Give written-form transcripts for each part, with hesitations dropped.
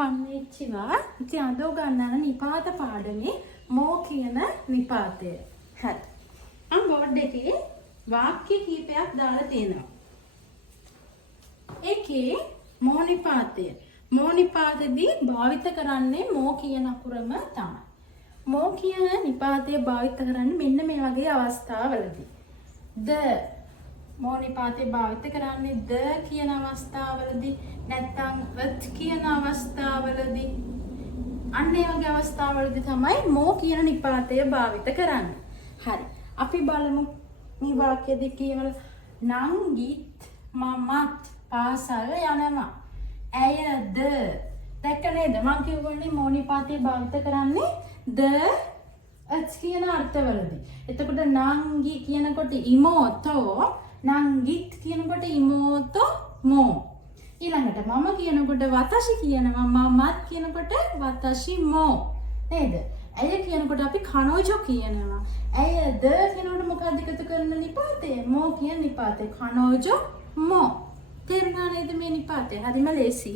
කොන්නිච්චිවා. ඉතින් අද උගන්වන නිපාත පාඩමේ මෝ කියන නිපාතය. හරි. අම් බෝඩ් එකේ වාක්‍ය කීපයක් දාලා තියෙනවා. ඒකේ මෝ නිපාතය. මෝ නිපාතෙදී භාවිත කරන්නේ මෝ කියන අකුරම තමයි. මෝ කියන නිපාතය භාවිත කරන්නේ මෙන්න මේ වගේ අවස්ථාවලදී. ද මෝ නිපාතේ භාවිත කරන්නේ ද කියන අවස්ථාවලදී නැත්නම් ත් කියන අවස්ථාවලදී අන්න ඒ වගේ අවස්ථාවලදී තමයි මෝ කියන නිපාතය භාවිත කරන්නේ. හරි. අපි බලමු මේ වාක්‍යයේදී කියවල නංගිත් මමත් පාසල් යනවා. ඇයද දැක්ක නේද? මම කියවන්නේ මෝ නිපාතේ භාවිත කරන්නේ ද ත් කියන අර්ථවලදී. එතකොට නංගි කියනකොට ඉමෝතෝ නංගිත් කියනකොට ඉමෝතෝ මෝ. ඊළඟට මම කියනකොට වතෂි කියනවා මමත් කියනකොට වතෂි මෝ. නේද? ඇය කියනකොට අපි කනෝජෝ කියනවා. ඇයද කියනකොට මොකක්ද එකතු කරන නිපාතය? මෝ කියන නිපාතය. කනෝජෝ මෝ. තේරුණා නේද මේ නිපාතය? හරිම ලේසි.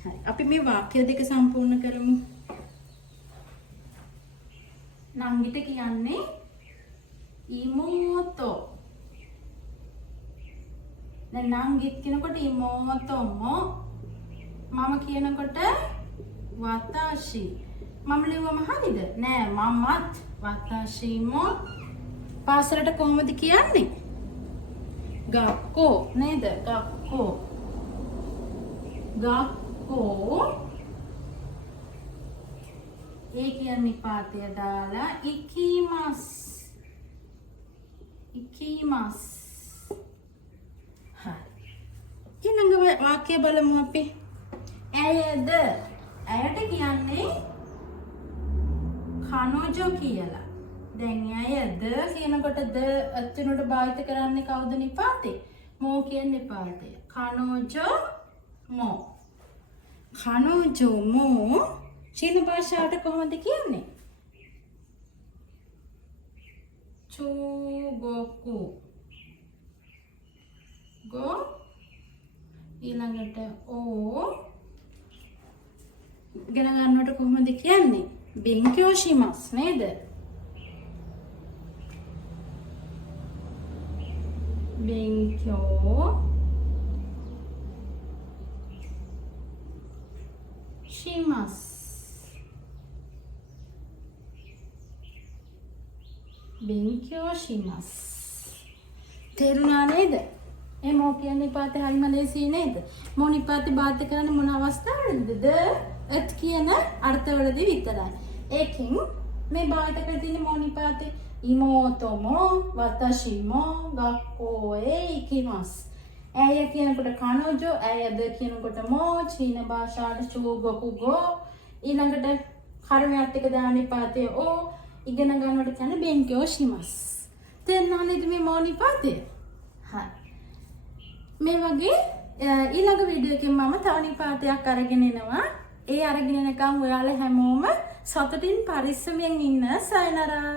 හරි. අපි මේ වාක්‍ය දෙක සම්පූර්ණ කරමු. නංගිට කියන්නේ ඉමෝතෝ. දැන් නංගිත් කියනකොට ඉමෝතෝ මෝ. මම කියනකොට වතෂි. මම ලිව්වම හරිද? නෑ මමත් වතෂි මෝ. පාසලට කොහොමද කියන්නේ? ගක්කෝ නේද? ගක්කෝ. ගක්කෝ. ඒ කියන්නේ නිපාතය දාලා ඉකිමස්. ඉකිමස්. හරි. ඊළඟ වාක්‍ය බලමු අපි. ඇයද ඇයට කියන්නේ කනෝජෝ කියලා. දැන් ඇයද කියනකොට ද අත්තුනට භාවිත කරන්නේ කවුද නිපාතේ? මෝ කියන නිපාතය. කනෝජෝ මෝ. කනෝජෝ මෝ චීන භාෂාවට කොහොමද කියන්නේ? චූගොකු. ගෝ ඊළඟට ඕ ඉගෙන ගන්නකොට කොහොමද කියන්නේ? බෙන්කියෝ ශිමස් නේද? බෙන්කියෝ ශිමස්. බෙන්කියෝ ශිමස්. තේරුණා නේද? ඒ මෝ කියන නිපාතේ හරිම ලේසි නේද? මෝ නිපාතේ භාවිත කරන්නේ මොන අවස්ථාවලදීද? ත් කියන අර්ථවලදී විතරයි. ඒකින් මේ භාවිත කරලා තියෙන මෝ නිපාතේ ඉමෝතෝ මෝ වතෂි මෝ ගක්කෝ ඒ ඉකිමස්. ඇය කියනකොට කනෝජෝ, ඇයද කියනකොට මෝ, චීන භාෂාවට චූගොකු ගෝ. ඊළඟට කර්මයක් එක දාන නිපාතේ ඕ ඉගෙන ගන්නකොට කියන්නේ බෙන්කියෝ ශිමස්. තේරුණා නේද මේ මෝ නිපාතය? හරි. මේ වගේ ඊළඟ වීඩියෝ එකෙන් මම තව නිපාතයක් අරගෙන එනවා. ඒ අරගෙන එනකම් ඔයාලා හැමෝම සතුටින් පරිස්සමෙන් ඉන්න. සයනරා.